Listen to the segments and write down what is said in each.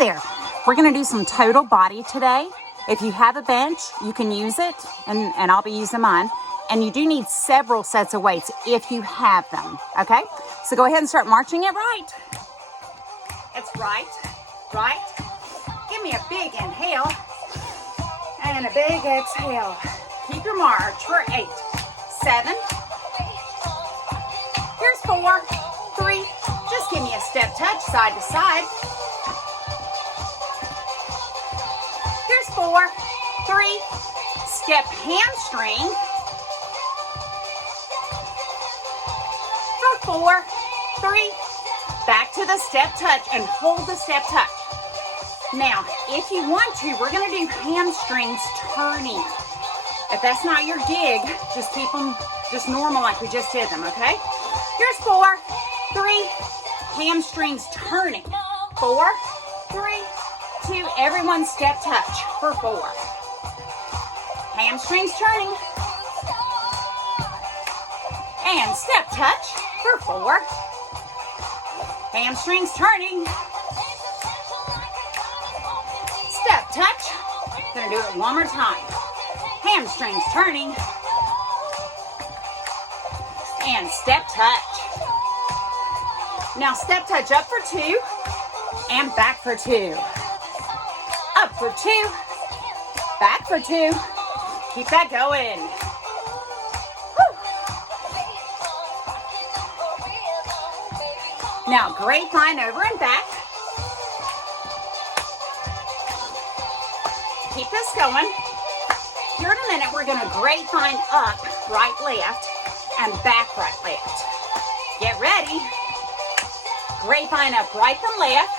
Hi there. We're going to do some total body today. If you have a bench, you can use it, and I'll be using mine. And you do need several sets of weights if you have them, okay? So go ahead and start marching it right. It's right, right. Give me a big inhale and a big exhale. Keep your march for 8, 7. Here's 4, 3. Just give me a step touch side to side. Here's 4, 3. Step hamstring. For 4, 3. Back to the step touch and hold the step touch. Now, if you want to, we're going to do hamstrings turning. If that's not your gig, just keep them just normal like we just did them, okay? Here's 4, 3, hamstrings turning. 4, 3, 2, everyone step touch for 4. Hamstrings turning. And step touch for 4. Hamstrings turning. Step touch. Gonna do it one more time. Hamstrings turning. And step touch. Now step touch up for 2 and back for 2. Up for 2, back for 2. Keep that going. Woo. Now grapevine over and back. Keep this going. Here in a minute, we're going to grapevine up, right, left, and back, right, left. Get ready. Grapevine up, right, then left.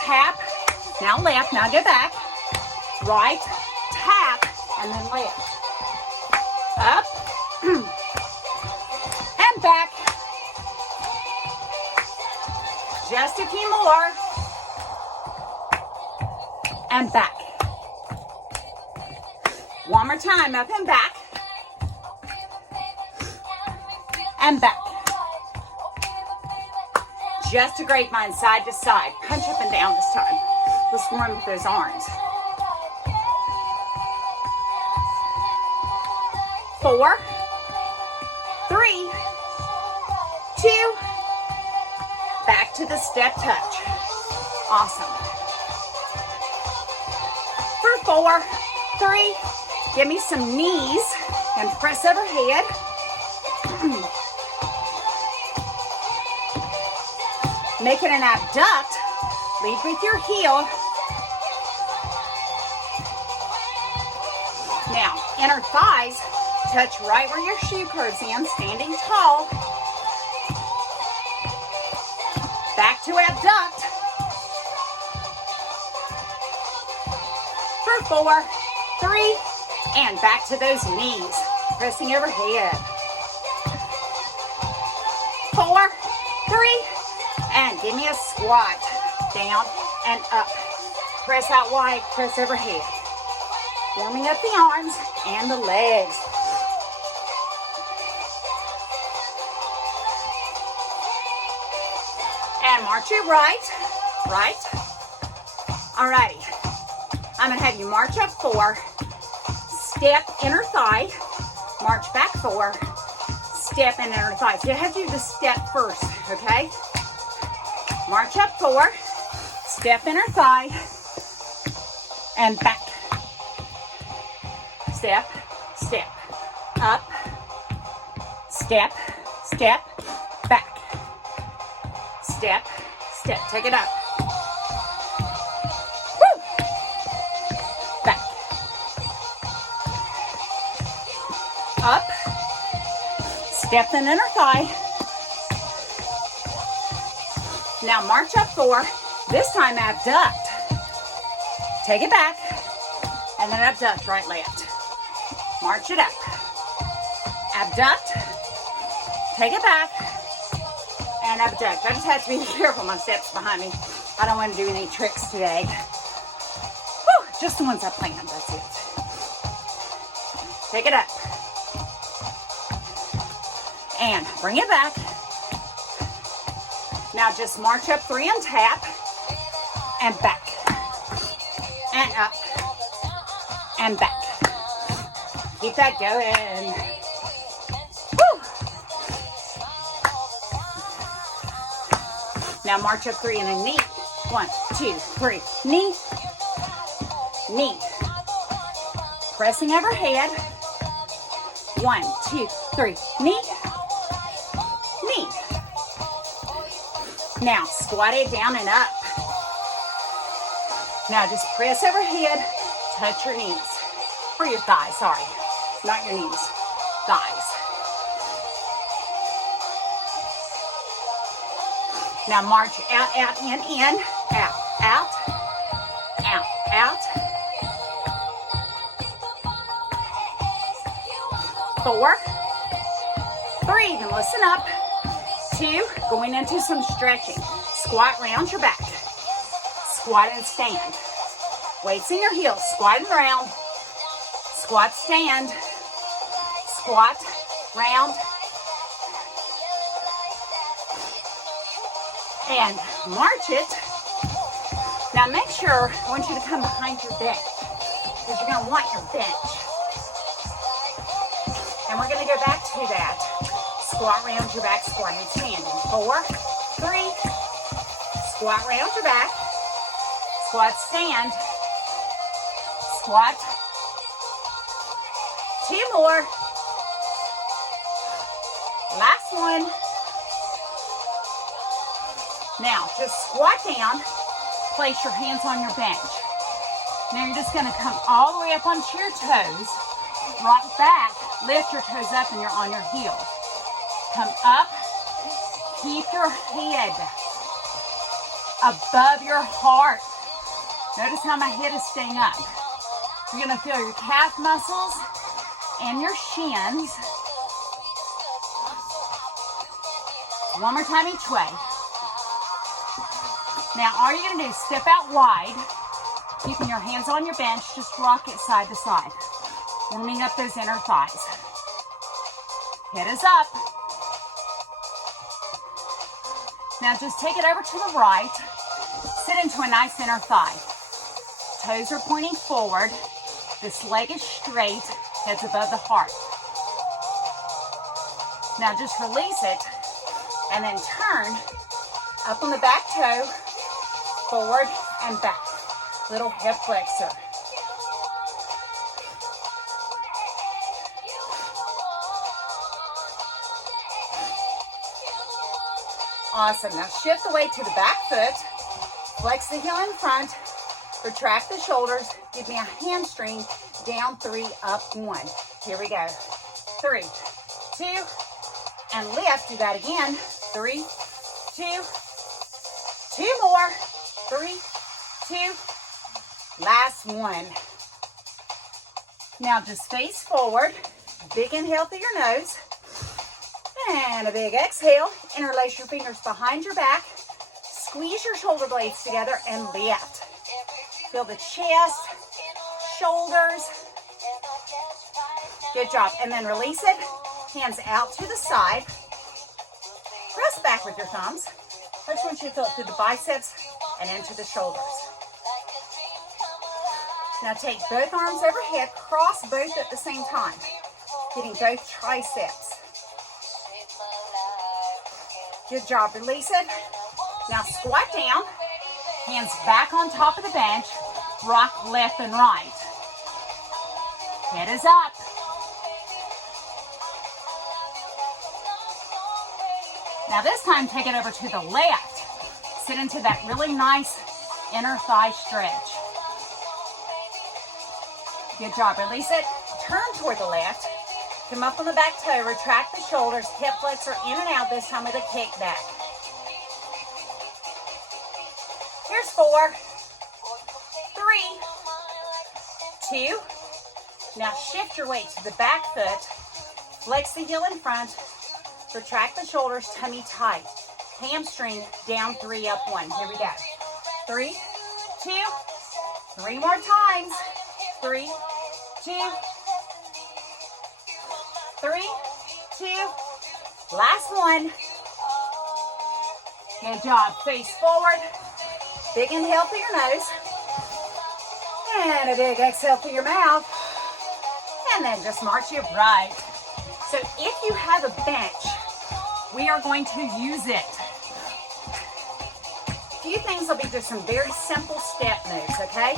Tap, now left, now go back. Right, tap, and then left. Up, and back. Just a few more. And back. One more time, up and back. And back. Just a grapevine side to side. Punch up and down this time. Let's warm with those arms. 4, 3, 2. Back to the step touch. Awesome. For 4, 3. Give me some knees and press overhead. Make it an abduct. Lead with your heel. Now, inner thighs touch right where your shoe curves in, standing tall. Back to abduct. For 4, 3, and back to those knees, pressing overhead. 4, 3, and give me a squat. Down and up. Press out wide, press overhead. Warming up the arms and the legs. And march it right, right. Alrighty. I'm gonna have you march up 4. Step inner thigh, march back 4, step and inner thigh. So you have to do the step first, okay? March up 4, step inner thigh, and back. Step, step, up, step, step, back. Step, step, take it up. Up, step the inner thigh. Now march up 4, this time abduct. Take it back, and then abduct right, left. March it up. Abduct, take it back, and abduct. I just have to be careful, my steps behind me. I don't want to do any tricks today. Whew, just the ones I planned, that's it. Take it up. And bring it back. Now just march up 3 and tap. and back, and up, and back. Keep that going. Woo. Now march up 3 and a knee. 1, 2, 3. Knee, knee. Pressing overhead. 1, 2, 3. Knee, knee. Now squat it down and up. Now just press overhead, touch your knees. Or your thighs, sorry. Not your knees, thighs. Now march out, out, in, out, out, out, out. 4, 3, then listen up. 2, going into some stretching. Squat round your back. Squat and stand. Weights in your heels, squat and round. Squat, stand. Squat, round. And march it. Now make sure, I want you to come behind your bench, because you're going to want your bench. And we're going to go back to that. Squat round your back, squat and standing. 4, 3, squat round your back, squat, stand, squat. 2 more. Last one. Now, just squat down, place your hands on your bench. Now you're just gonna come all the way up onto your toes, rock back, lift your toes up and you're on your heels. Come up, keep your head above your heart. Notice how my head is staying up. You're gonna feel your calf muscles and your shins. One more time each way. Now, all you're gonna do is step out wide, keeping your hands on your bench, just rock it side to side, warming up those inner thighs. Head is up. Now just take it over to the right, sit into a nice inner thigh. Toes are pointing forward, this leg is straight, head's above the heart. Now just release it, and then turn up on the back toe, forward and back. Little hip flexor. Awesome. Now shift the weight to the back foot. Flex the heel in front. Retract the shoulders. Give me a hamstring. Down 3, up 1. Here we go. 3, 2, and lift. Do that again. 3, 2, 2 more. 3, 2, last one. Now just face forward. Big inhale through your nose. And a big exhale. Interlace your fingers behind your back. Squeeze your shoulder blades together and lift. Feel the chest, shoulders. Good job. And then release it. Hands out to the side. Press back with your thumbs. I just want you to feel it through the biceps and into the shoulders. Now take both arms overhead, cross both at the same time, hitting both triceps. Good job, release it. Now squat down, hands back on top of the bench, rock left and right. Head is up. Now this time, take it over to the left. Sit into that really nice inner thigh stretch. Good job. Release it. Turn toward the left. Come up on the back toe. Retract the shoulders. Hip flexor in and out, this time with a kickback. Here's 4, 3, 2. Now shift your weight to the back foot. Flex the heel in front. Retract the shoulders, tummy tight. Hamstring down 3, up 1. Here we go. 3, 2, 3 more times. 3, 2, 3, 2. Last one. Good job. Face forward. Big inhale through your nose. And a big exhale through your mouth. And then just march it right. So if you have a bench, we are going to use it. A few things will be just some very simple step moves, okay?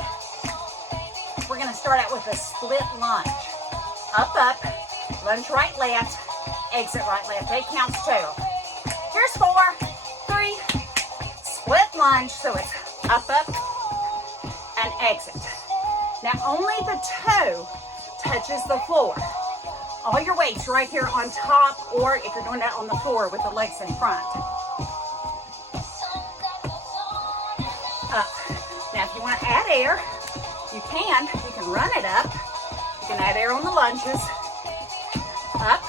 We're gonna start out with a split lunge. Up, up, lunge right, left, exit right, left. 8 counts total. Here's 4, 3, split lunge, so it's up, up, and exit. Now only the toe touches the floor. All your weight's right here on top, or if you're doing that on the floor with the legs in front. Up. Now if you want to add air, you can run it up. You can add air on the lunges. Up.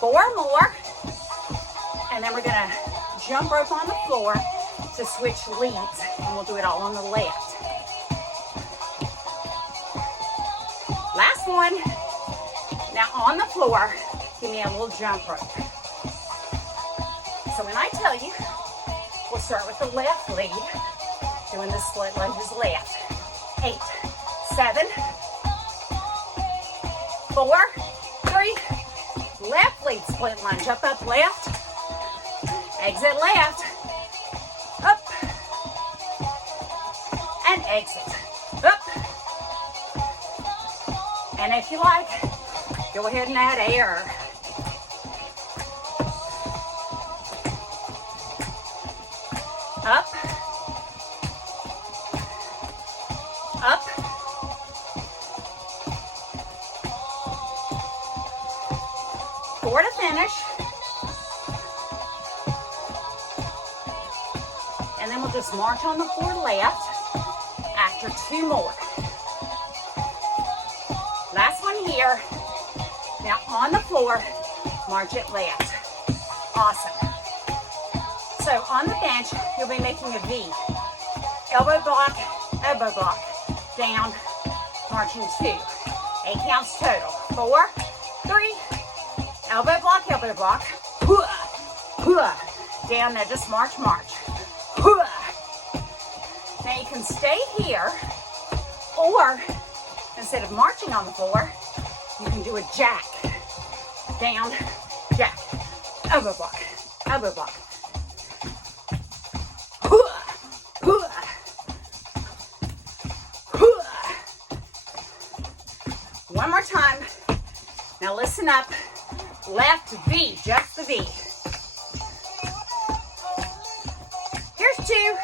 Four more. And then we're gonna jump rope on the floor to switch leads. And we'll do it all on the left. Last one. Now on the floor, give me a little jump rope. So when I tell you, we'll start with the left lead, doing the split lunges left. 8, 7, 4, 3, left lead split lunge, up, up, left, exit left, up, and exit, up. And if you like, go ahead and add air. Up, up, 4 to finish, and then we'll just march on the floor left after 2 more. Last one here. Now on the floor, march it left. Awesome. So on the bench, you'll be making a V. Elbow block, down, marching 2. 8 counts total. 4, 3, elbow block, down there, just march, march. Now you can stay here, or instead of marching on the floor, you can do a jack. Down, jack, elbow block. One more time. Now listen up. Left V, just the V. Here's 2.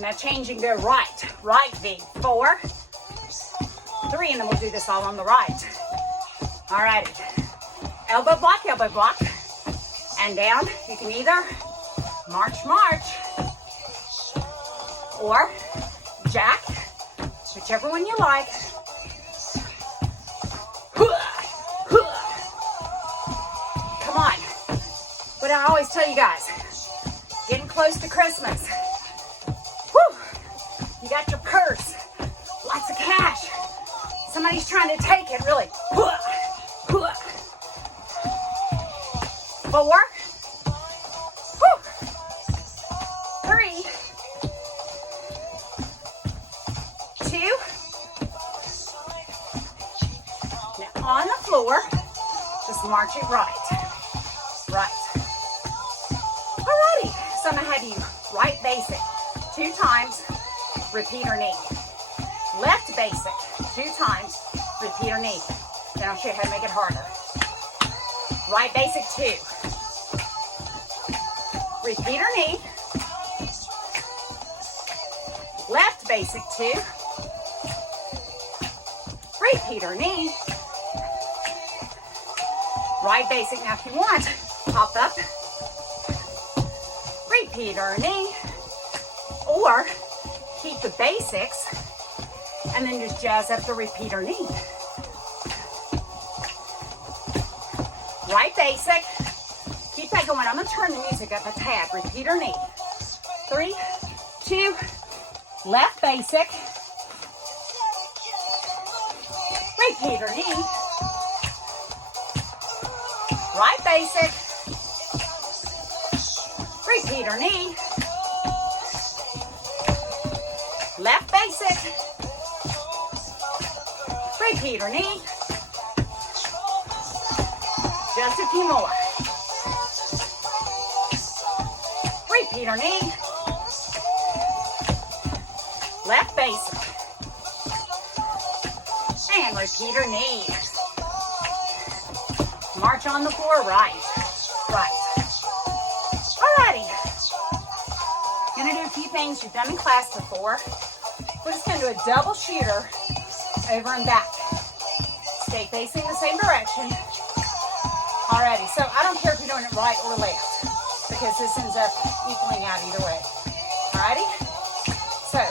Now changing to right V. 4, 3, and then we'll do this all on the right. All righty. Elbow block, and down. You can either march, or jack, whichever one you like. Come on. What I always tell you guys, getting close to Christmas. Woo! You got your purse, lots of cash. Somebody's trying to take it, really. 4, 3, 2. Now on the floor, just march it right. Alrighty, so I'm gonna have you right basic 2 times, repeat or knee. Left basic 2 times, repeat or knee. Then I'll show you how to make it harder. Right basic 2. Repeat or knee. Left basic 2. Repeat or knee. Right basic. Now if you want, pop up. Repeat or knee. Or keep the basics and then just jazz up the repeat or knee. Right basic. Keep that going. I'm going to turn the music up a tad. Repeat or knee. 3, 2, left basic. Repeat or knee. Right basic. Repeat our knee. Left basic. Repeat our knee. Just a few more. Repeat our knee. Left basic. And repeat our knee. March on the floor, right. Alrighty. Gonna do a few things you've done in class before. We're just gonna do a double shooter over and back. Stay facing the same direction. Alrighty, so I don't care if you're doing it right or left, because this ends up equaling out either way. Alrighty? So,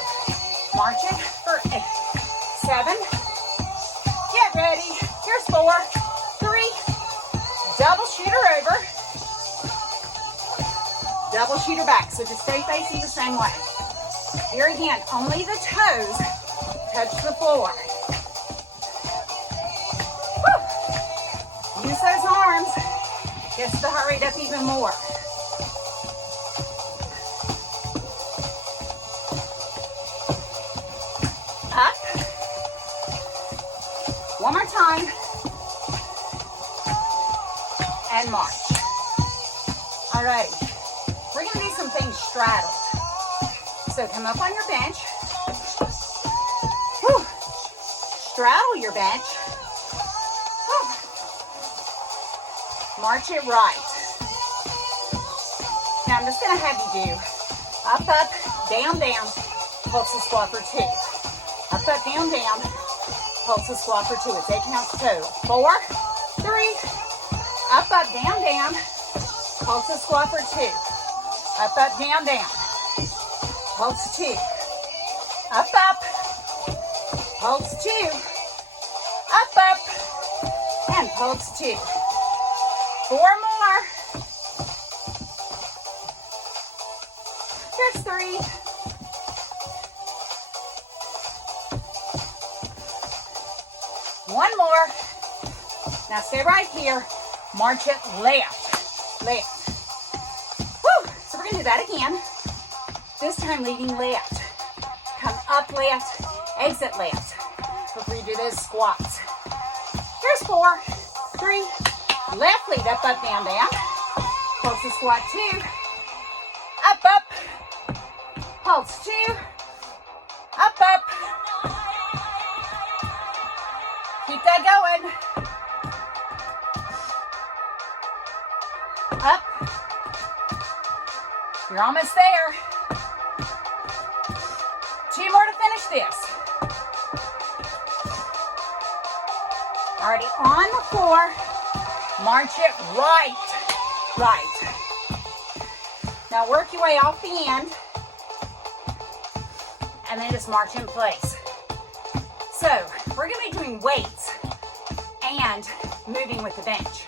march it for 8, 7. Get ready. Here's 4, 3. Double shooter over. Double shooter back. So just stay facing the same way. Here again, only the toes touch the floor. Woo. Use those arms. Gets the heart rate up even more. Up. One more time. And march. Alrighty. We're going to do some things straddled. So come up on your bench. Whew. Straddle your bench. Whew. March it right. Now I'm just going to have you do up, down, pulse the squat for 2. Up, down, pulse the squat for 2. It's 8 counts total. 4, 3, up, down, pulse the squat for 2. Up, down, pulse 2. Up, pulse 2. Up, and pulse 2. 4 more. Here's 3. One more. Now stay right here. March it left. Woo! So we're going to do that again. This time leading left. Come up left, exit left. Before you do those squats. Here's 4, 3. Left lead, up, down. Pulse the squat 2. Up. Pulse 2. Up. Keep that going. Up. You're almost there. 2 more to finish this. Already on the floor. March it right. Now work your way off the end. And then just march in place. So we're going to be doing weights and moving with the bench.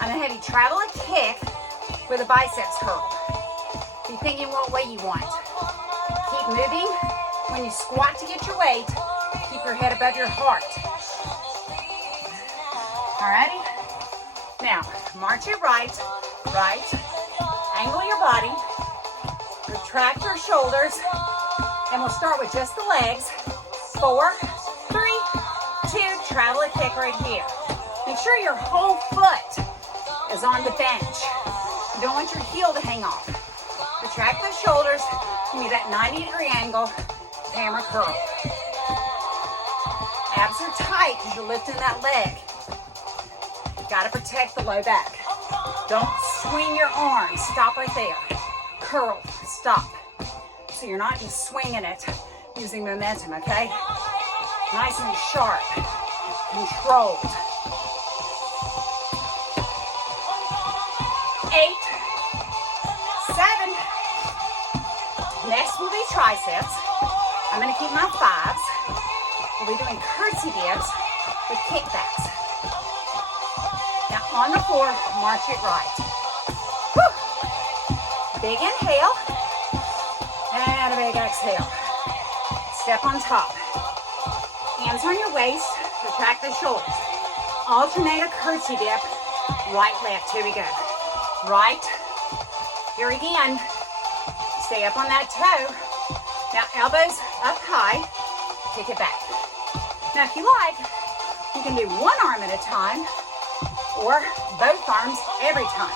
I'm going to have you travel a kick with a biceps curl. Be thinking what weight you want. Keep moving. When you squat to get your weight, keep your head above your heart. Alrighty? Now, march it right. Angle your body. Retract your shoulders. And we'll start with just the legs. 4, 3, 2, travel a kick right here. Make sure your whole foot is on the bench. You don't want your heel to hang off. Retract those shoulders. Give me that 90-degree angle. Hammer curl. Abs are tight because you're lifting that leg. You gotta protect the low back. Don't swing your arms. Stop right there. Curl. Stop. So you're not just swinging it using momentum, okay? Nice and sharp. Controlled. 8, 7. Next will be triceps. I'm going to keep my 5s. We'll be doing curtsy dips with kickbacks. Now on the floor, march it right. Woo. Big inhale. And a big exhale. Step on top. Hands on your waist. Retract the shoulders. Alternate a curtsy dip. Right, left. Here we go. Right, Here again. Stay up on that toe. Now elbows up high. Kick it back. Now if you like, you can do one arm at a time or both arms every time.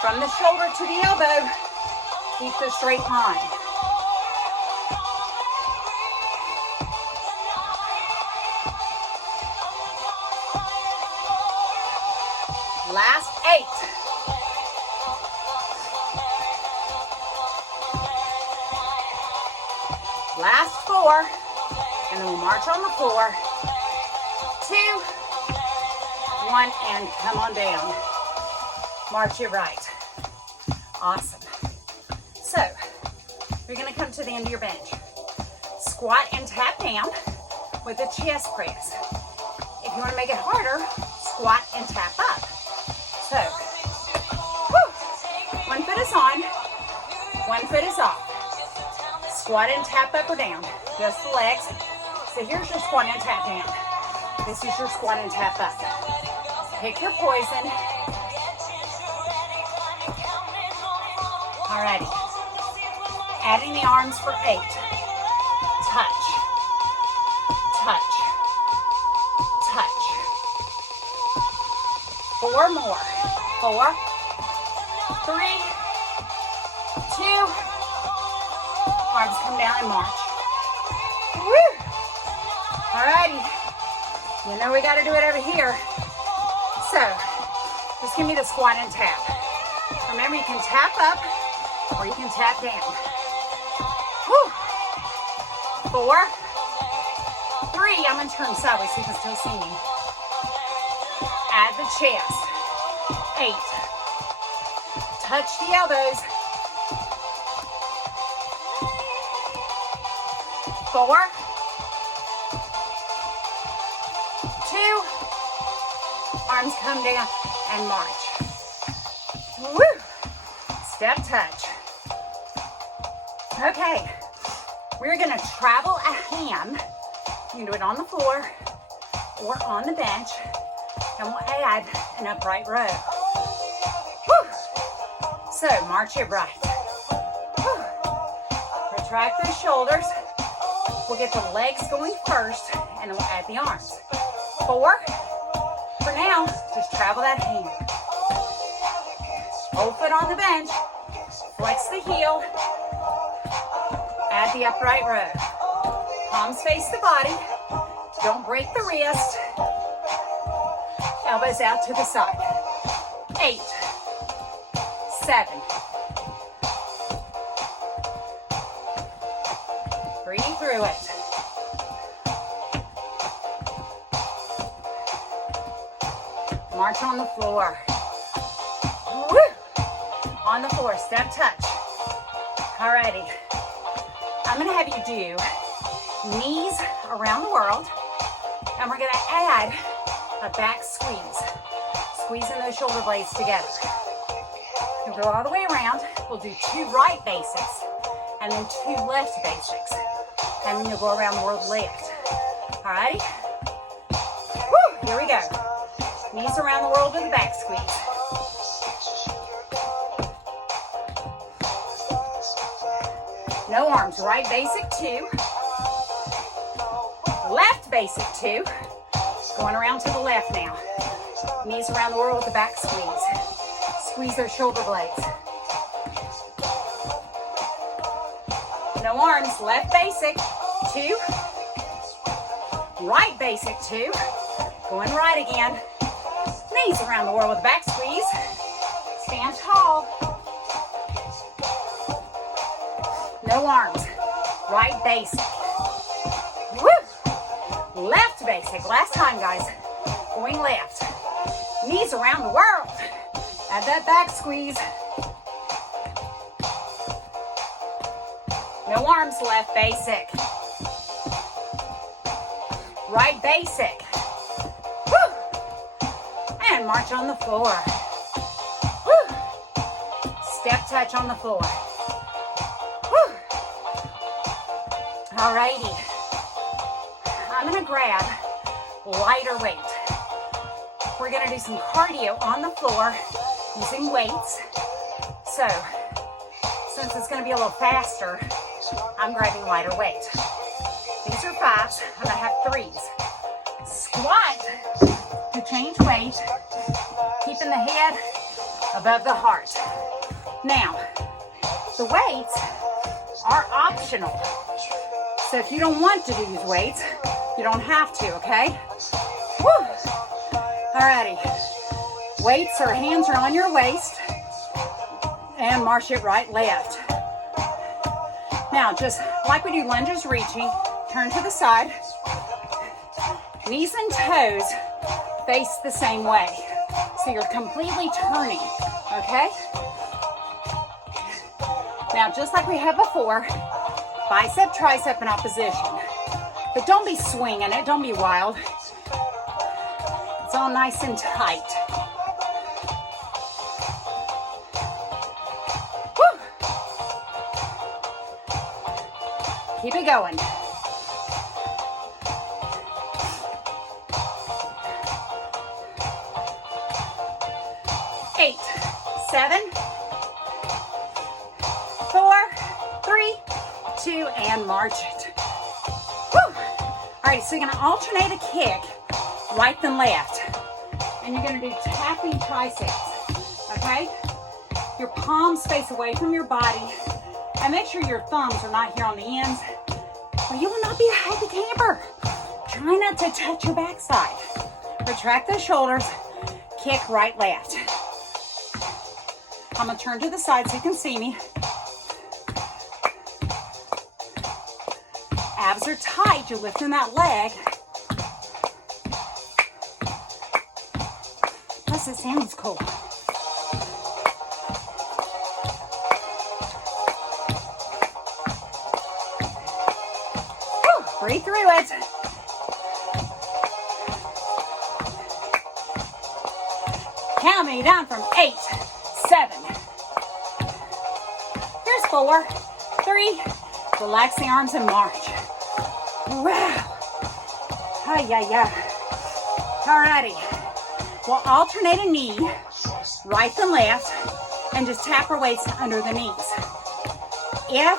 From the shoulder to the elbow, keep the straight line. Last 8. Last 4. And then we'll march on the floor. 2, 1, and come on down. March it right. Awesome. So, you're going to come to the end of your bench. Squat and tap down with a chest press. If you want to make it harder, squat and tap up. So, one foot is on, one foot is off. Squat and tap up or down, just the legs. So here's your squat and tap down. This is your squat and tap up. Pick your poison. Alrighty. Adding the arms for 8. Touch, touch, touch. 4 more. 4, 3, 2. Arms come down and march. Woo! Alrighty. You know we got to do it over here. So, just give me the squat and tap. Remember, you can tap up or you can tap down. Woo! 4, 3. I'm going to turn sideways so you can still see me. Add the chest. 8. Touch the elbows. 4, 2. Arms come down and march. Woo! Step touch. Okay. We're going to travel a ham. You can do it on the floor or on the bench. And we'll add an upright row. Woo! So, march it right. Woo! Retract those shoulders. We'll get the legs going first, and then we'll add the arms. 4. For now, just travel that hand. Hold foot on the bench. Flex the heel. Add the upright row. Palms face the body. Don't break the wrist. Elbows out to the side. 8, 7. Breathe through it. March on the floor. Woo! On the floor, step touch. Alrighty. I'm going to have you do knees around the world, and we're going to add a back squeeze. Squeezing those shoulder blades together. You'll go all the way around. We'll do 2 right basics, and then 2 left basics. And then you'll go around the world left. Alrighty? Woo! Here we go. Knees around the world with a back squeeze. No arms. Right basic 2. Left basic 2. Going around to the left now. Knees around the world with a back squeeze. Squeeze those shoulder blades. No arms. Left basic 2. Right basic 2. Going right again. Knees around the world with a back squeeze. Stand tall. No arms. Right basic. Woo! Left basic. Last time, guys. Going left. Knees around the world. Add that back squeeze. No arms. Left basic. Right basic. And march on the floor. Woo! Step touch on the floor. Woo! Alrighty. I'm going to grab lighter weight. We're going to do some cardio on the floor using weights. So, since it's going to be a little faster, I'm grabbing lighter weight. These are 5s. I'm going to have 3s. Squat to change weight, keeping the head above the heart. Now, the weights are optional. So if you don't want to use weights, you don't have to, okay? Woo! Alrighty. Weights or hands are on your waist. And march it right, left. Now, just like we do lunges reaching, turn to the side. Knees and toes face the same way. So you're completely turning, okay? Now, just like we had before, bicep, tricep in opposition. But don't be swinging it, don't be wild. It's all nice and tight. Woo! Keep it going. Eight, 7, 4, 3, 2, and march it. Woo! All right, so you're gonna alternate a kick, right then left. And you're gonna do tapping triceps, okay? Your palms face away from your body, and make sure your thumbs are not here on the ends, or you will not be a happy camper. Try not to touch your backside. Retract those shoulders, kick right, left. I'm gonna turn to the side so you can see me. Abs are tight, you're lifting that leg. Plus it sounds cool. Woo, breathe through it. Count me down from 8, 7. Here's 4, 3. Relax the arms and march. Wow. Yeah. Alrighty. We'll alternate a knee, right and left, and just tap our weights under the knees. If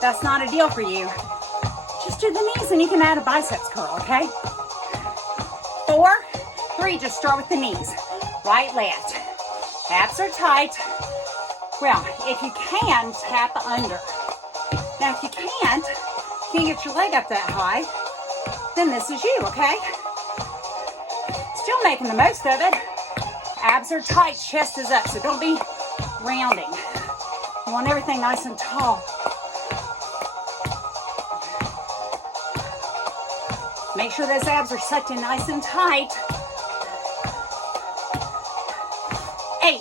that's not a deal for you, just do the knees and you can add a biceps curl, okay? 4, 3, just start with the knees. Right, left. Abs are tight. Well, if you can, tap under. Now, if you can't get your leg up that high, then this is you, okay? Still making the most of it. Abs are tight, chest is up, so don't be rounding. You want everything nice and tall. Make sure those abs are sucked in nice and tight. 8,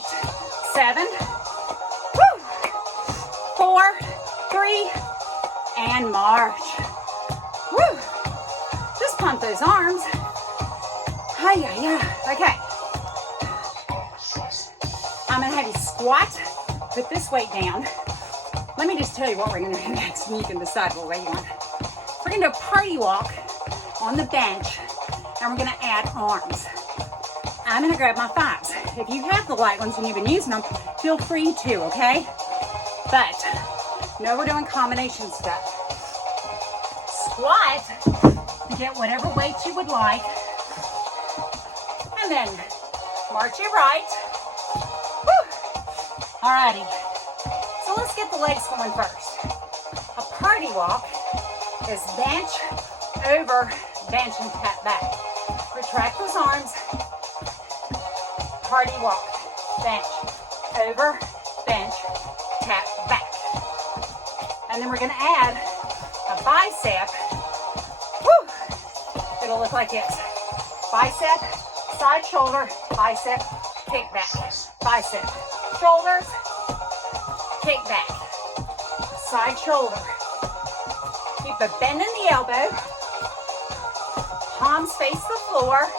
7, 4, 3, and march. Woo! Just pump those arms. Yeah. Okay. I'm gonna have you squat, put this weight down. Let me just tell you what we're gonna do next, and you can decide what weight you want. We're gonna do a party walk on the bench, and we're gonna add arms. I'm gonna grab my 5s. If you have the light ones and you've been using them, feel free to, okay? But, no, we're doing combination stuff. Squat, get whatever weight you would like, and then march it right. Woo! Alrighty, so let's get the legs going first. A party walk is bench over bench and tap back. Retract those arms. Party walk, bench, over, bench, tap, back. And then we're gonna add a bicep. Woo! It'll look like this. Bicep, side shoulder, bicep, kick back. Bicep, shoulders, kick back. Side shoulder. Keep a bend in the elbow. Palms face the floor.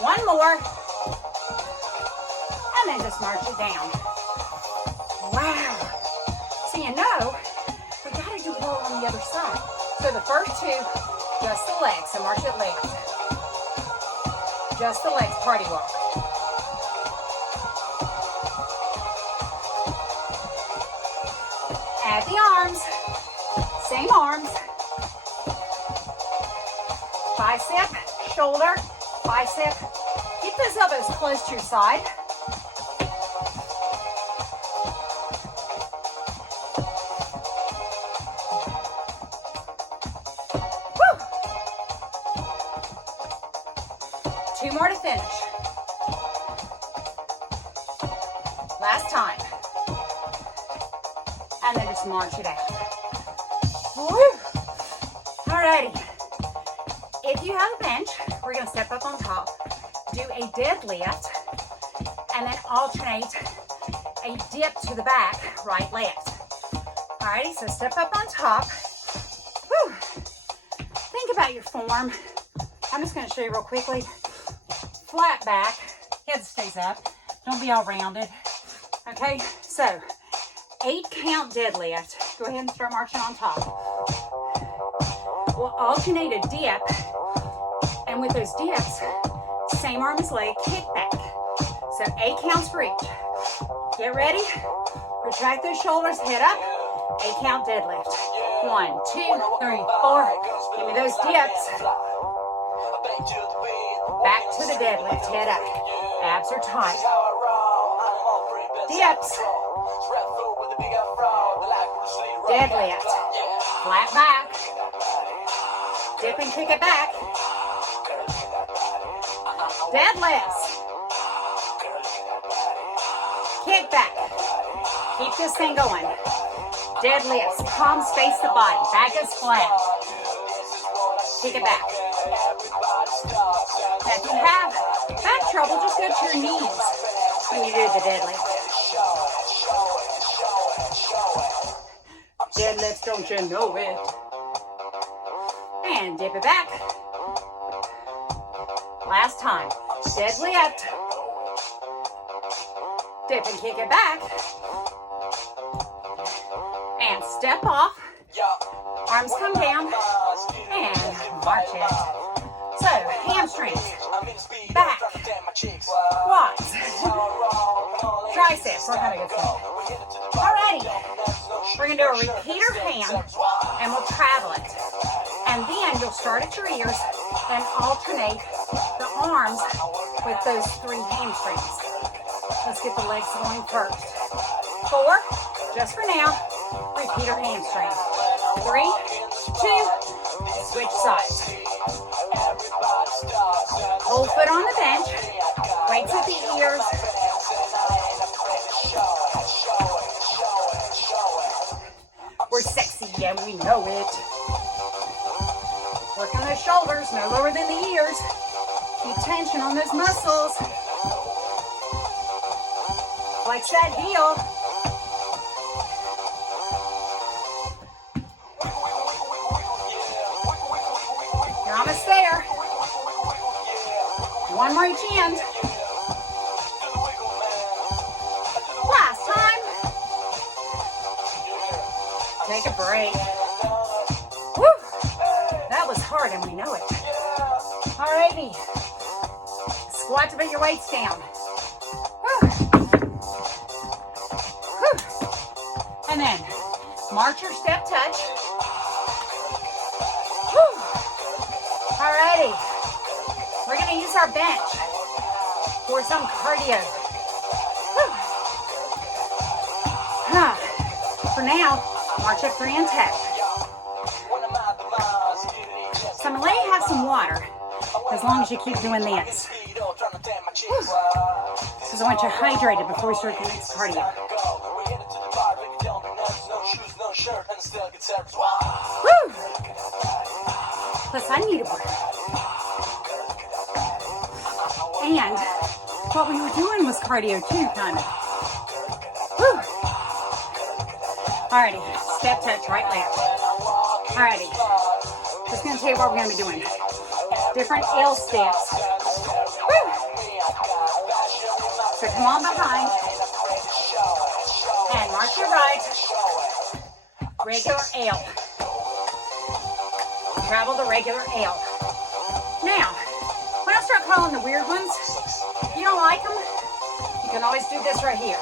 One more, and then just march it down. Wow. So you know, we gotta do it all on other side. So the first two, just the legs. So march it legs. Just the legs, party walk. Add the arms. Same arms. Bicep, shoulder, bicep. Keep those elbows close to your side. Woo. 2 more to finish. Last time. And then just march it out. Woo. Alrighty. If you have a bench, we're going to step up on top, do a deadlift, and then alternate a dip to the back, right, left. Alrighty, so step up on top. Whew. Think about your form. I'm just going to show you real quickly. Flat back, head stays up. Don't be all rounded. Okay, so 8 count deadlift. Go ahead and start marching on top. We'll alternate a dip, and with those dips, same arm as leg, kick back. So 8 counts for each. Get ready. Retract those shoulders, head up. 8 count deadlift. 1, 2, 3, 4. Give me those dips. Back to the deadlift, head up. Abs are tight. Dips. Deadlift. Flat back. Dip and kick it back. Deadlifts. Kick back. Keep this thing going. Deadlifts. Palms face the body. Back is flat. Kick it back. Now if you have back trouble, just go to your knees when you do the deadlift. Deadlifts, don't you know it? And dip it back. Last time. Deadlift. Dip and kick it back. And step off. Arms come down. And march it. So, hamstrings. Back. Quads. Triceps. We're having a good time. Alrighty. We're going to do a repeater hand. And we'll travel it. And then you'll start at your ears and alternate the arms with those 3 hamstrings. Let's get the legs going first. 4, just for now, repeater hamstring. 3, 2, switch sides. Whole foot on the bench, weights at the ears. We're sexy and we know it. Work on those shoulders, no lower than the ears. Keep tension on those muscles. Flex that heel. You're almost there. 1 more each end. Last time. Take a break. Woo! That was hard and we know it. Alrighty. Squat to put your weights down. Woo. Woo. And then march your step touch. Woo. Alrighty. We're going to use our bench for some cardio. Woo. For now, march up 3 and tap. So I'm going to let you have some water as long as you keep doing this. Because I want you hydrated before we start the next cardio. Woo! Plus, I need a break. And what we were doing was cardio too, kind of. Woo! Alrighty, step touch, right, left. Alrighty, just gonna tell you what we're gonna be doing. Different L steps. Woo! So come on behind. And march your right. Regular L. travel the regular L. Now, when I start calling the weird ones, if you don't like them, you can always do this right here.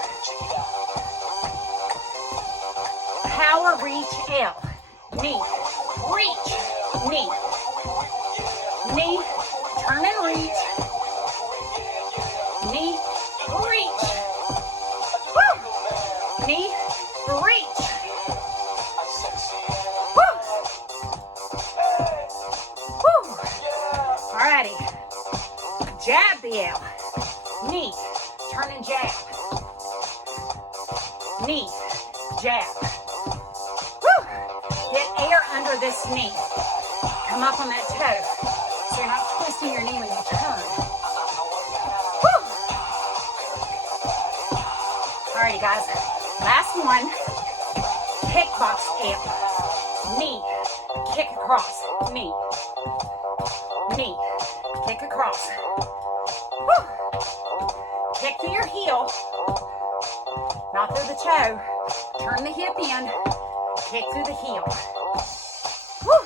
Power reach L. Knee, reach, knee. Knee, turn and reach. Knee, reach. Woo! Knee, reach. Woo! Woo! Alrighty. Jab the L. Knee, turn and jab. Knee, jab. Woo! Get air under this knee. Come up on that toe. So you're not twisting your knee when you turn. Woo! Alrighty, guys. Last one. Kickbox L. Knee. Kick across. Knee. Knee. Kick across. Woo! Kick to your heel. Not through the toe. Turn the hip in. Kick through the heel. Woo!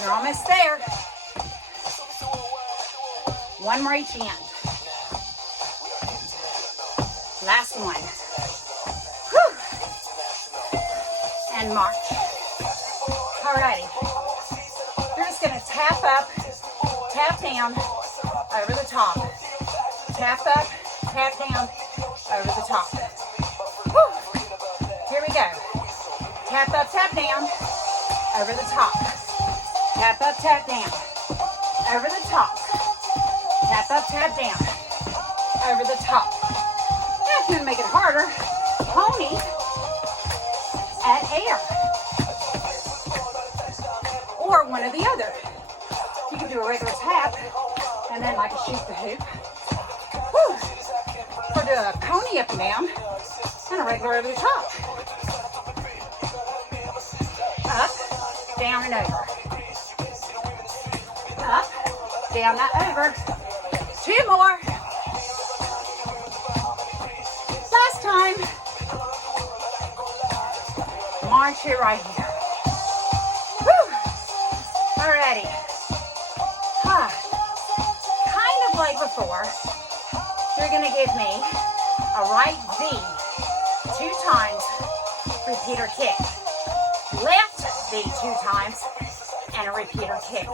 You're almost there. One more each end. Last one. Whew. And march. Alrighty. You're just gonna tap up, tap down, over the top. Tap up, tap down, over the top. Whew. Here we go. Tap up, tap down, over the top. Tap up, tap down, over the top. Tap up, tap down, over the top. Now if you want to make it harder, pony, add air. Or one or the other. You can do a regular tap, and then like a shoot the hoop. Woo! Or do a pony up and down, and a regular over the top. Up, down, and over. Up, down, not over. 2 more. Last time. March it right here. Woo! Alrighty. Kind of like before, you're going to give me a right V 2 times, repeater kick. Left V 2 times, and a repeater kick.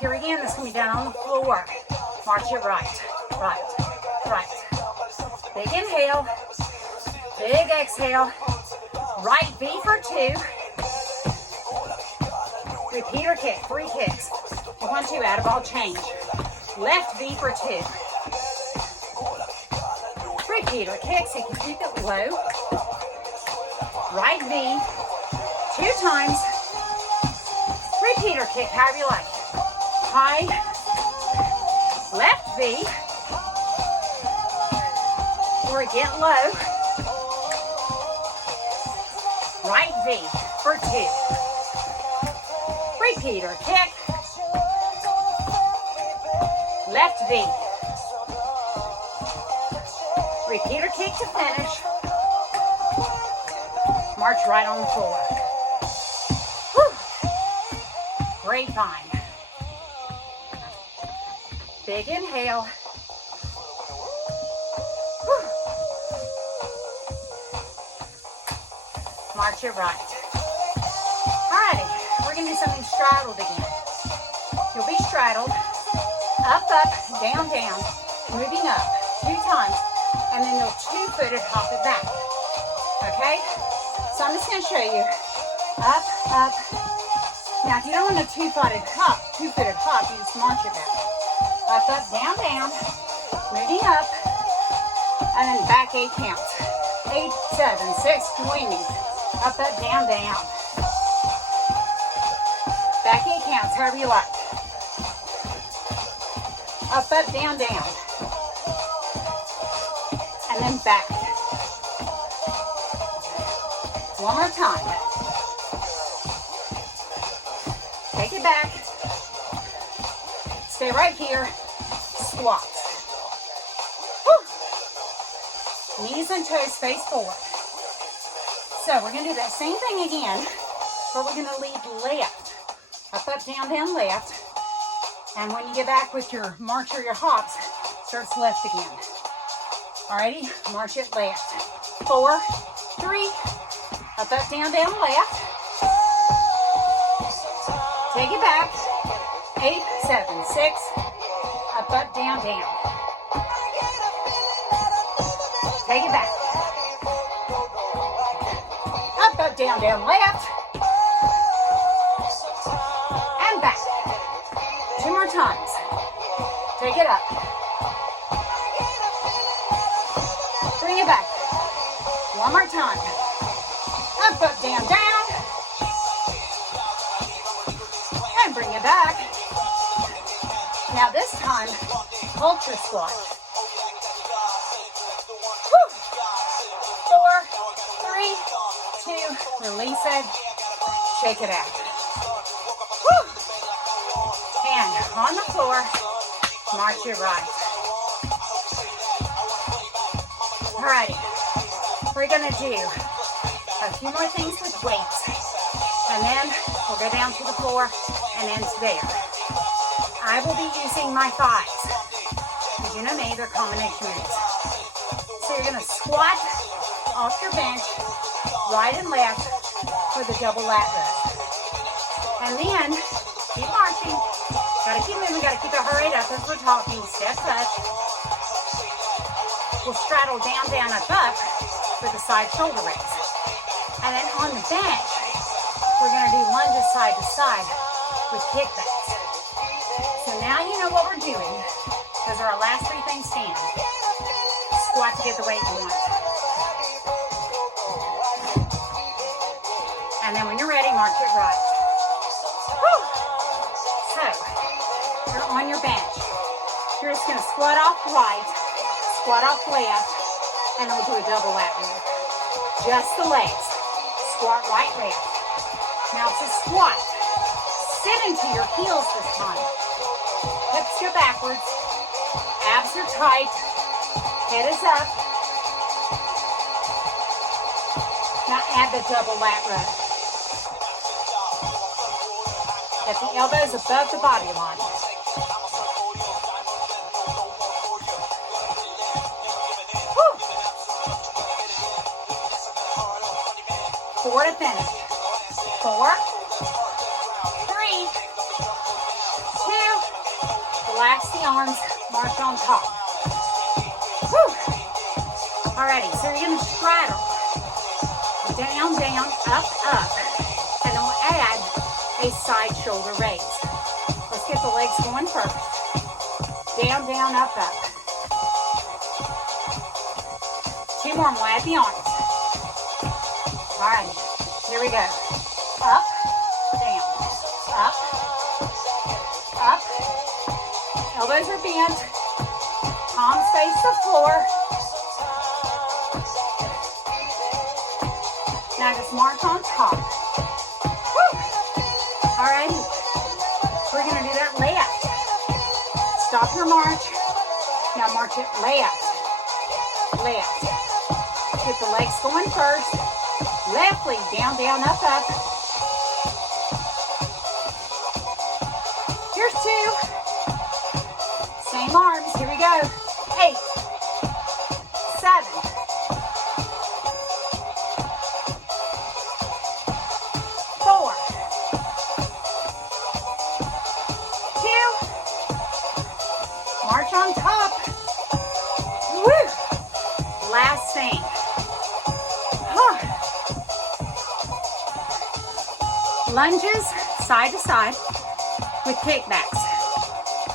Here again, this is going to be down on the floor. March it right, right, right. Big inhale, big exhale. Right V for 2. Repeater kick, 3 kicks. 1, 2, add a ball change. Left V for 2. Repeater kick, so you can keep it low. Right V, 2 times. Repeater kick, however you like. High, left V, or get low. Right V for 2. Repeater kick. Left V. Repeater kick to finish. March right on the floor. Whew. Grapevine. Big inhale. Whew. March it right. Alrighty, we're going to do something straddled again. You'll be straddled. Up, up, down, down. Moving up 2 times. And then you'll 2-footed hop it back. Okay? So I'm just going to show you. Up, up. Now, if you don't want a 2-footed hop, you just march it back. Up, up, down, down. Moving up. And then back 8 counts. 8, 7, 6, swinging. Up, up, down, down. Back 8 counts, however you like. Up, up, down, down. And then back. One more time. Take it back. Stay right here. Squats. Woo. Knees and toes face forward. So we're going to do that same thing again, but we're going to lead left. Up, up, down, down, left. And when you get back with your march or your hops, starts left again. Alrighty, march it left. 4, 3, up, up, down, down, left. Take it back. 8, 7, 6, up, up, down, down. Take it back. Up, up, down, down, left. And back. 2 more times. Take it up. Bring it back. 1 more time. Up, up, down, down. And bring it back. Now this time, ultra squat. 4, 3, 2, release it. Shake it out. Woo. And on the floor, march it right. Alrighty, we're gonna do a few more things with weights, and then we'll go down to the floor and end there. I will be using my thighs. Because you know me, they're combination moves. So you're gonna squat off your bench, right and left, for the double lat lift. And then, keep marching. Gotta keep moving, gotta keep it hurried up as we're talking. Step touch. We'll straddle down, down, up, up for the side shoulder raise. And then on the bench, we're gonna do lunges side to side with kickbacks. So now you know what we're doing. Those are our last 3 things stand. Squat to get the weight you want. And then when you're ready, march it right. Woo. So, you're on your bench. You're just gonna squat off right, squat off left, and then we'll do a double lat lift. Just the legs. Squat right, left. Now it's a squat. Sit into your heels this time. Hips go backwards. Abs are tight. Head is up. Now add the double lat lift. Get the elbows above the body line. Woo. 4 to finish. 4, 3, 2, relax the arms, march on top. Woo. Alrighty, so you're gonna straddle. Down, down, up, up. And then we'll add a side shoulder raise. Let's get the legs going first. Down, down, up, up. 2 more and we'll add the arms. Alright, here we go. Up, down, up, up. Elbows are bent. Palms face the floor. Now just march on top. Woo! Alrighty. We're going to do that left. Stop your march. Now march it left. Left. Get the legs going first. Left leg down, down, up, up. Here's 2. Same arms. Here we go. 8, 7, 4, 2. March on top. Woo! Last thing. Lunges side to side with kickbacks.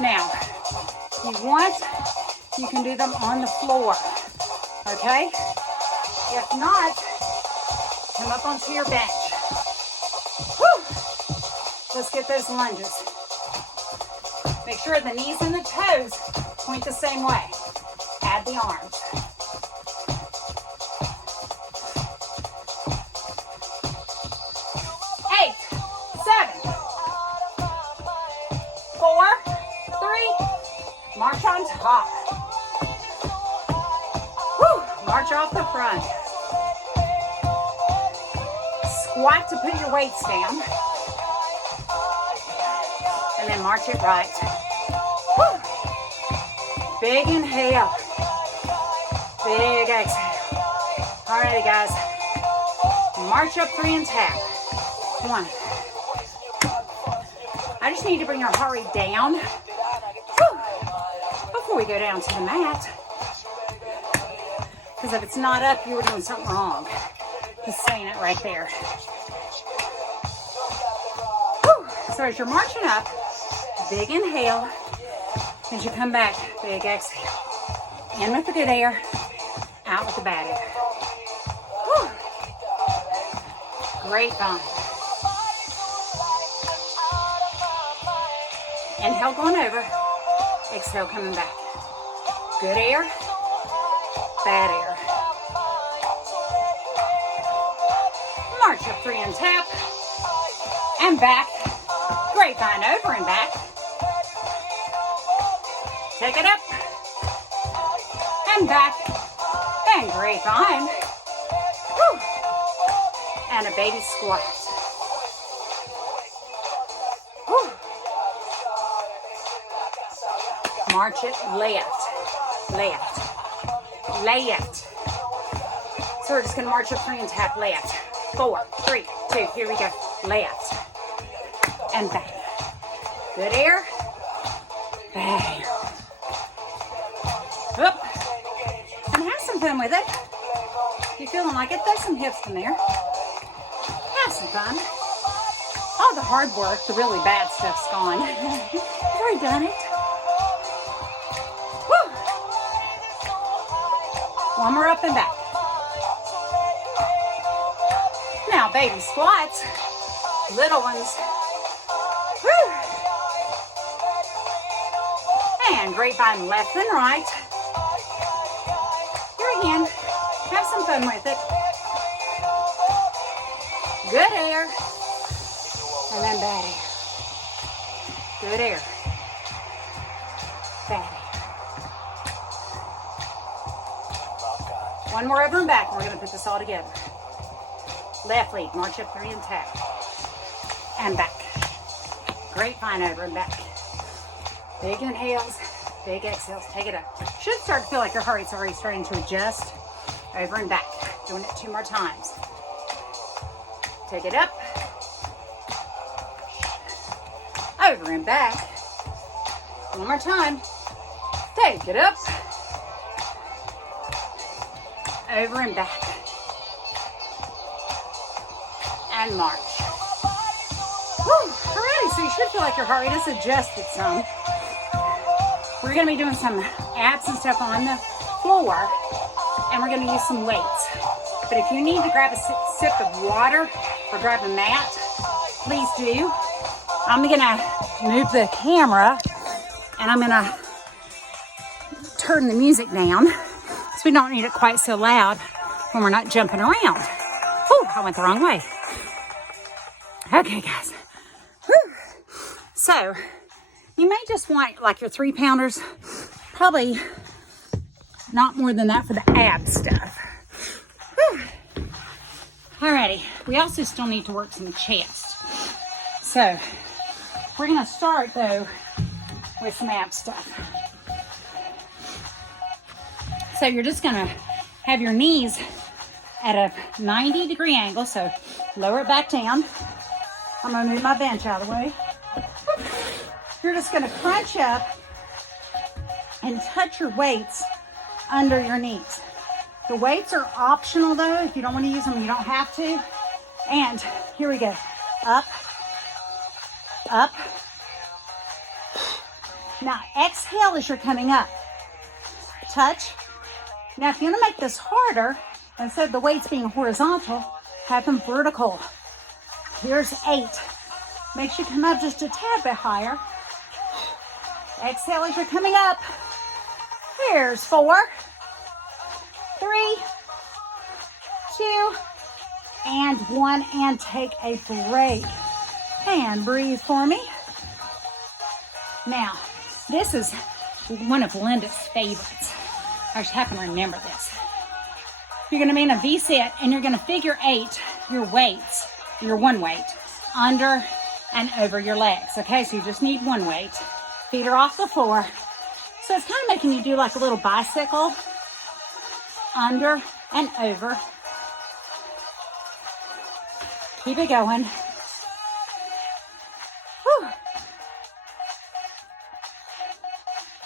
Now, you can do them on the floor, okay? If not, come up onto your bench. Woo! Let's get those lunges. Make sure the knees and the toes point the same way. Add the arms. March on top. Woo! March off the front. Squat to put your weights down. and then march it right. Woo. Big inhale. Big exhale. Alrighty, guys. March up 3 and tap. 1. I just need to bring our heart rate down. Woo. Before we go down to the mat. Because if it's not up, you were doing something wrong. Just saying it right there. Woo. So as you're marching up, big inhale. As you come back, big exhale. In with the good air, out with the bad air. Woo. Grapevine. Inhale going over, exhale coming back. Good air, bad air. March up 3 and tap, and back. Grapevine over and back. Take it up, and back, and grapevine. Woo. And a baby squat. Woo. March it left, left, left. So we're just going to march up 3 and tap left. 4, 3, 2, here we go. Left and back. Good air, bad air. Up. And have some fun with it. If you're feeling like it, throw some hips in there. Have some fun. All the hard work, the really bad stuff's gone. You've already done it. Woo. One more up and back. Now, baby squats. Little ones. Woo. And grapevine left and right. Here again. Have some fun with it. Good air. And then bad air. Good air. Bad air. One more over and back, and we're going to put this all together. Left leg, march up 3 and tap. And back. Grapevine over and back. Big inhales, big exhales. Take it up. Should start to feel like your heart rate's already starting to adjust. Over and back. Doing it 2 more times. Take it up. Over and back. 1 more time. Take it up. Over and back. And march. Woo! Alrighty, so you should feel like your heart rate has adjusted some. We're going to be doing some abs and stuff on the floor, and we're going to use some weights. But if you need to grab a sip of water or grab a mat, please do. I'm going to move the camera, and I'm going to turn the music down so we don't need it quite so loud when we're not jumping around. Oh, I went the wrong way. Okay, guys. Whew. So, you may just want like your 3-pounders, probably not more than that for the ab stuff. Whew. Alrighty, we also still need to work some chest. So, we're going to start though with some ab stuff. So, you're just going to have your knees at a 90-degree angle, so lower it back down. I'm going to move my bench out of the way. You're just going to crunch up and touch your weights under your knees. The weights are optional though. If you don't want to use them, you don't have to. And here we go. Up, up. Now exhale as you're coming up. Touch. Now if you want to make this harder, instead of the weights being horizontal, have them vertical. Here's 8. Make sure you come up just a tad bit higher. Exhale as you're coming up. Here's 4, 3, 2, and 1. And take a break. And breathe for me. Now, this is one of Linda's favorites. I just happen to remember this. You're going to be in a V-sit, and you're going to figure 8 your weights, your one weight, under and over your legs. Okay, so you just need one weight. Feet are off the floor. So it's kind of making you do like a little bicycle, under and over. Keep it going. Whew.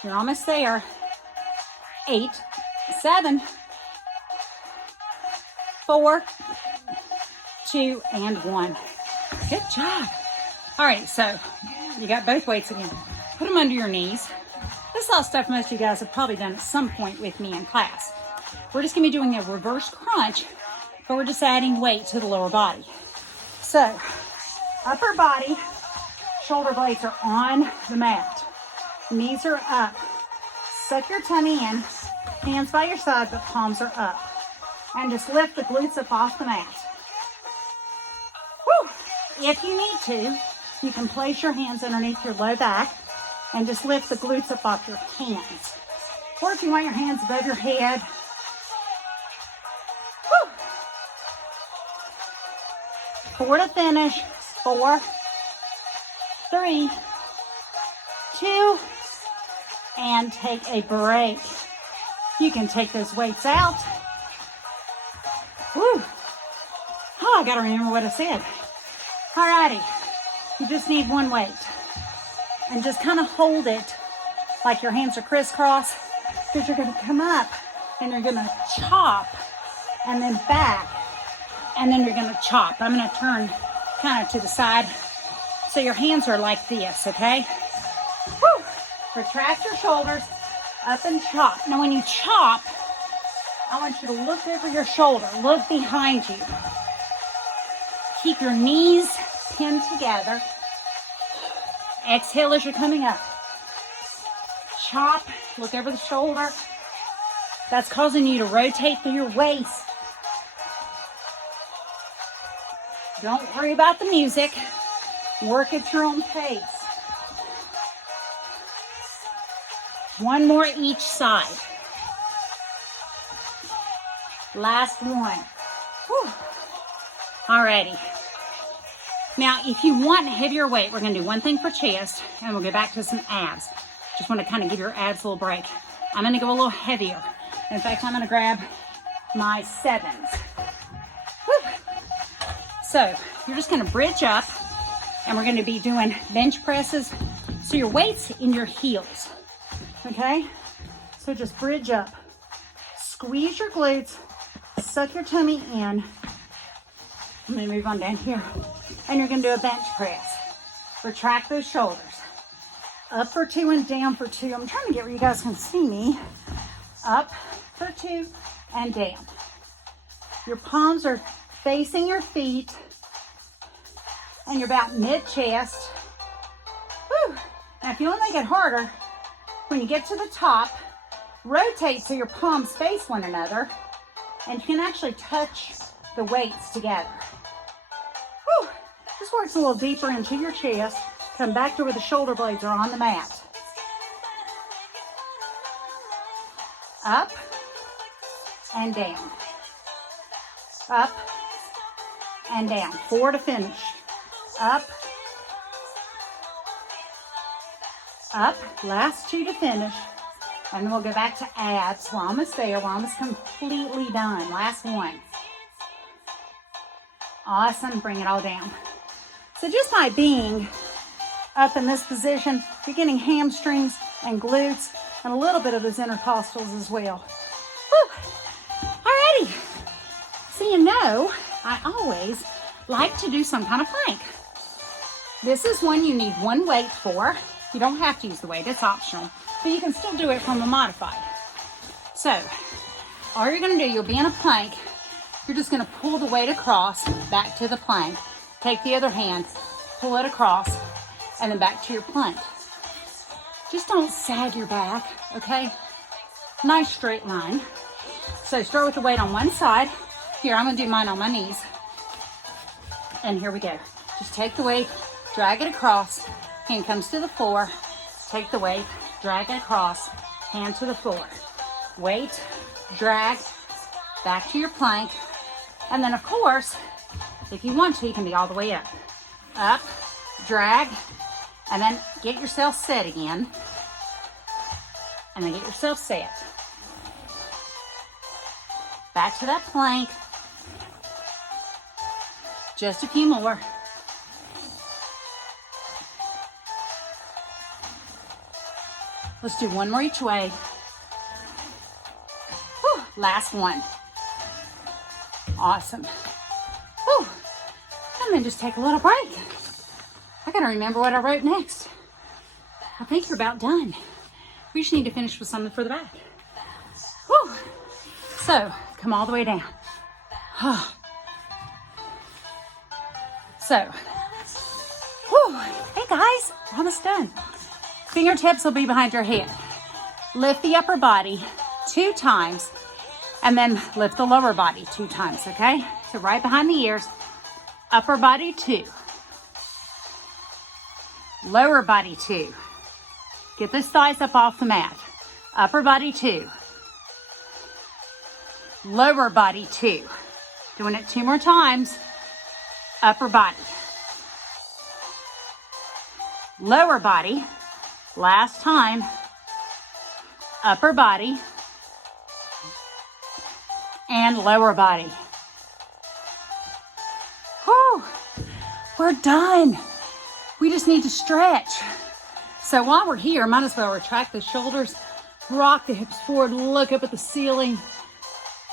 You're almost there. 8, 7, 4, 2, and 1. Good job. All right, so you got both weights again. Put them under your knees. This is all stuff most of you guys have probably done at some point with me in class. We're just gonna be doing a reverse crunch, but we're just adding weight to the lower body. So, upper body, shoulder blades are on the mat. Knees are up. Suck your tummy in. Hands by your side, but palms are up. And just lift the glutes up off the mat. Whew. If you need to, you can place your hands underneath your low back and just lift the glutes up off your hands. Or if you want your hands above your head. Whew. 4 to finish. 4, 3, 2, and take a break. You can take those weights out. Woo. Oh, I gotta remember what I said. Alrighty, you just need one weight. And just kind of hold it like your hands are crisscross, because you're gonna come up and you're gonna chop and then back, and then you're gonna chop. I'm gonna turn kind of to the side so your hands are like this, okay? Woo. Retract your shoulders, up and chop. Now when you chop, I want you to look over your shoulder, look behind you. Keep your knees pinned together. Exhale as you're coming up. Chop, look over the shoulder. That's causing you to rotate through your waist. Don't worry about the music. Work at your own pace. One more each side. Last one. Whew. Alrighty. Now, if you want heavier weight, we're going to do one thing for chest, and we'll go back to some abs. Just want to kind of give your abs a little break. I'm going to go a little heavier. In fact, I'm going to grab my 7s. Whew. So, you're just going to bridge up, and we're going to be doing bench presses. So your weight's in your heels. Okay? So just bridge up. Squeeze your glutes. Suck your tummy in. I'm going to move on down here. And you're going to do a bench press. Retract those shoulders. Up for 2 and down for 2. I'm trying to get where you guys can see me. Up for 2 and down. Your palms are facing your feet. And you're about mid-chest. Whew. Now if you want to make it harder, when you get to the top, rotate so your palms face one another. And you can actually touch the weights together. Whew. This works a little deeper into your chest. Come back to where the shoulder blades are on the mat. Up and down. Up and down. 4 to finish. Up. Up. Last 2 to finish. And then we'll go back to abs. We're almost there. We're almost completely done. Last one. Awesome. Bring it all down. So just by being up in this position, you're getting hamstrings and glutes and a little bit of those intercostals as well. Whew. Alrighty. So you know, I always like to do some kind of plank. This is one you need one weight for. You don't have to use the weight, it's optional. But you can still do it from a modified. So, all you're gonna do, you'll be in a plank. You're just gonna pull the weight across, back to the plank. Take the other hand, pull it across, and then back to your plank. Just don't sag your back, okay? Nice straight line. So start with the weight on one side. Here, I'm gonna do mine on my knees. And here we go. Just take the weight, drag it across, hand comes to the floor, take the weight, drag it across, hand to the floor. Weight, drag, back to your plank. And then of course, if you want to, you can be all the way up. Up, drag, and then get yourself set again. And then get yourself set. Back to that plank. Just a few more. Let's do one more each way. Whew, last one. Awesome. Whew. And then just take a little break. I gotta remember what I wrote next. I think you're about done. We just need to finish with something for the back. Whew. So, come all the way down. So, whew. Hey guys, we're almost done. Fingertips will be behind your head. Lift the upper body 2 times, and then lift the lower body 2 times, okay? So right behind the ears, upper body 2. Lower body 2. Get those thighs up off the mat. Upper body 2. Lower body 2. Doing it 2 more times. Upper body. Lower body. Last time. Upper body. And lower body. Whew. We're done. We just need to stretch. So while we're here, might as well retract the shoulders, rock the hips forward, look up at the ceiling.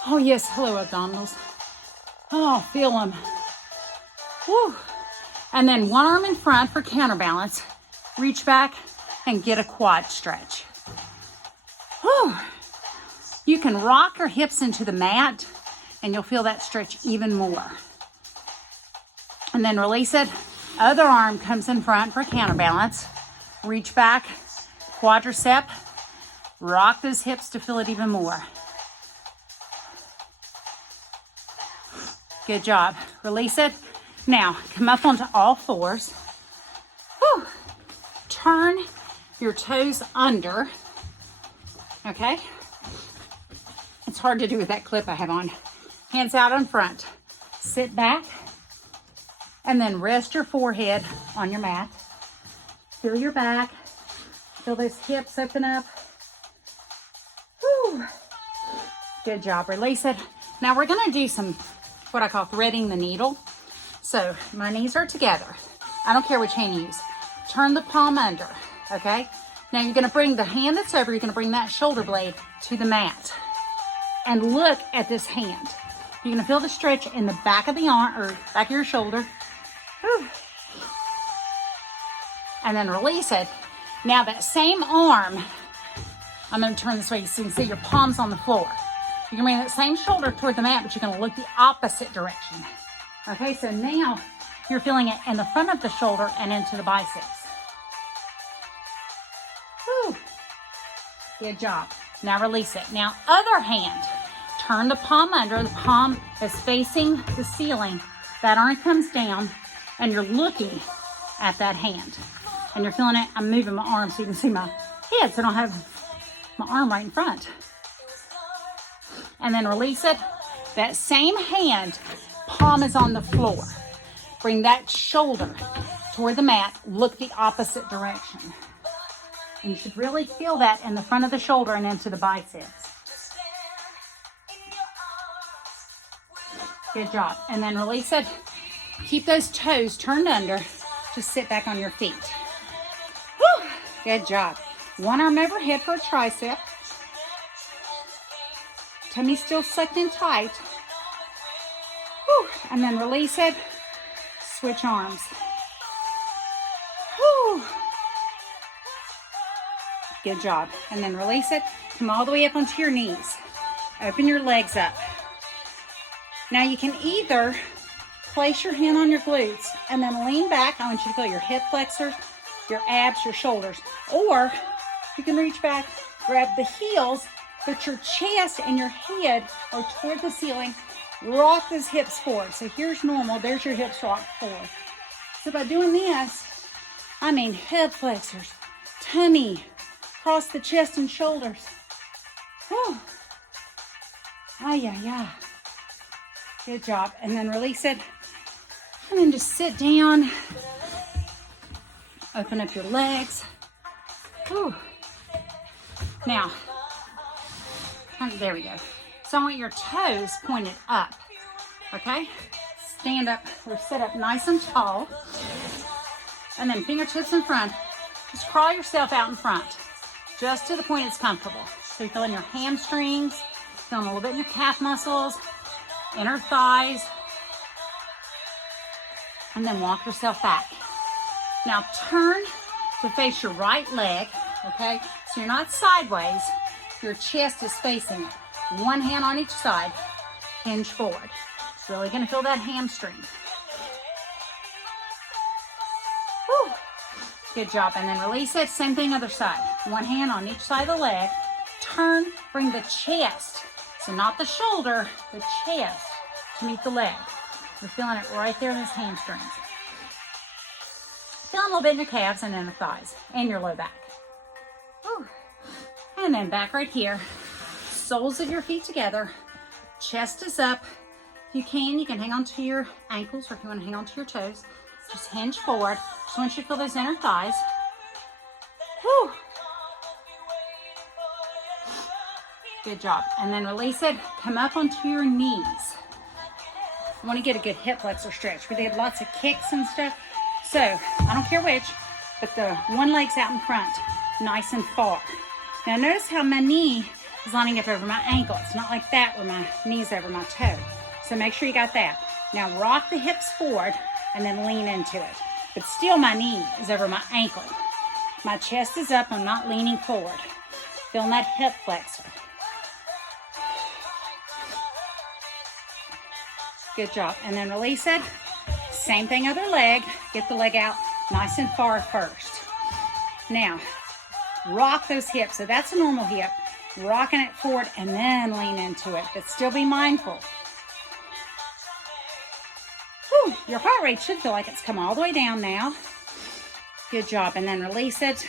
Oh yes, hello abdominals. Oh, feel them. Woo. And then one arm in front for counterbalance. Reach back and get a quad stretch. Whew. You can rock your hips into the mat and you'll feel that stretch even more. And then release it. Other arm comes in front for counterbalance. Reach back, quadricep. Rock those hips to feel it even more. Good job. Release it. Now, come up onto all fours. Whew. Turn your toes under. Okay? It's hard to do with that clip I have on. Hands out in front. Sit back. And then rest your forehead on your mat. Feel your back. Feel those hips open up. Whew. Good job. Release it. Now we're going to do some, what I call threading the needle. So my knees are together. I don't care which hand you use. Turn the palm under. Okay? Now you're going to bring the hand that's over, you're going to bring that shoulder blade to the mat. And look at this hand. You're going to feel the stretch in the back of the arm, or back of your shoulder. Whew. And then release it. Now that same arm, I'm going to turn this way so you can see your palms on the floor. You can bring that same shoulder toward the mat, but you're going to look the opposite direction. Okay, so now you're feeling it in the front of the shoulder and into the biceps. Whew. Good job. Now release it. Now other hand, turn the palm under. The palm is facing the ceiling. That arm comes down and you're looking at that hand. And you're feeling it. I'm moving my arm so you can see my head so I don't have my arm right in front. And then release it. That same hand, palm is on the floor. Bring that shoulder toward the mat. Look the opposite direction. And you should really feel that in the front of the shoulder and into the biceps. Good job. And then release it. Keep those toes turned under. Just sit back on your feet. Whew. Good job. One arm overhead for a tricep. Tummy still sucked in tight. Whew. And then release it. Switch arms. Whew. Good job. And then release it. Come all the way up onto your knees. Open your legs up. Now you can either place your hand on your glutes and then lean back. I want you to feel your hip flexors, your abs, your shoulders. Or you can reach back, grab the heels, but your chest and your head are toward the ceiling. Rock those hips forward. So here's normal. There's your hips rocked forward. So by doing this, I mean hip flexors, tummy, across the chest and shoulders. Whew. Ah, yeah. Good job. And then release it. And then just sit down. Open up your legs. Whew. Now, there we go. So I want your toes pointed up, okay? Stand up or sit up nice and tall. And then fingertips in front. Just crawl yourself out in front, just to the point it's comfortable. So you're feeling your hamstrings, feeling a little bit in your calf muscles, inner thighs. And then walk yourself back. Now turn to face your right leg, okay? So you're not sideways, your chest is facing it. One hand on each side, hinge forward. It's really gonna feel that hamstring. Whew. Good job, and then release it, same thing other side. One hand on each side of the leg. Turn, bring the chest, so not the shoulder, the chest to meet the leg. You're feeling it right there in those hamstrings. Feeling a little bit in your calves and in the thighs and your low back. Whew. And then back right here. Soles of your feet together. Chest is up. If you can hang on to your ankles, or if you want to hang on to your toes, just hinge forward. Just want you to feel those inner thighs. Whew. Good job. And then release it. Come up onto your knees. I want to get a good hip flexor stretch. We did lots of kicks and stuff. So, I don't care which, but the one leg's out in front, nice and far. Now notice how my knee is lining up over my ankle. It's not like that where my knee's over my toe. So make sure you got that. Now rock the hips forward and then lean into it. But still my knee is over my ankle. My chest is up, I'm not leaning forward. Feeling that hip flexor. Good job. And then release it. Same thing, other leg. Get the leg out nice and far first. Now, rock those hips. So that's a normal hip. Rocking it forward and then lean into it. But still be mindful. Whew, your heart rate should feel like it's come all the way down now. Good job. And then release it.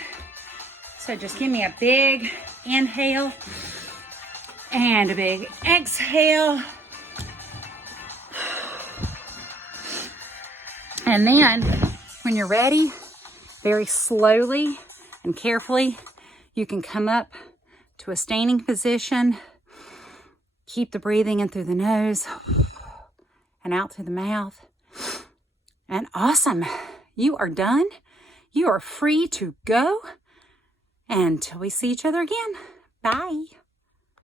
So just give me a big inhale and a big exhale. And then, when you're ready, very slowly and carefully, you can come up to a standing position. Keep the breathing in through the nose and out through the mouth. And awesome. You are done. You are free to go. Until we see each other again. Bye.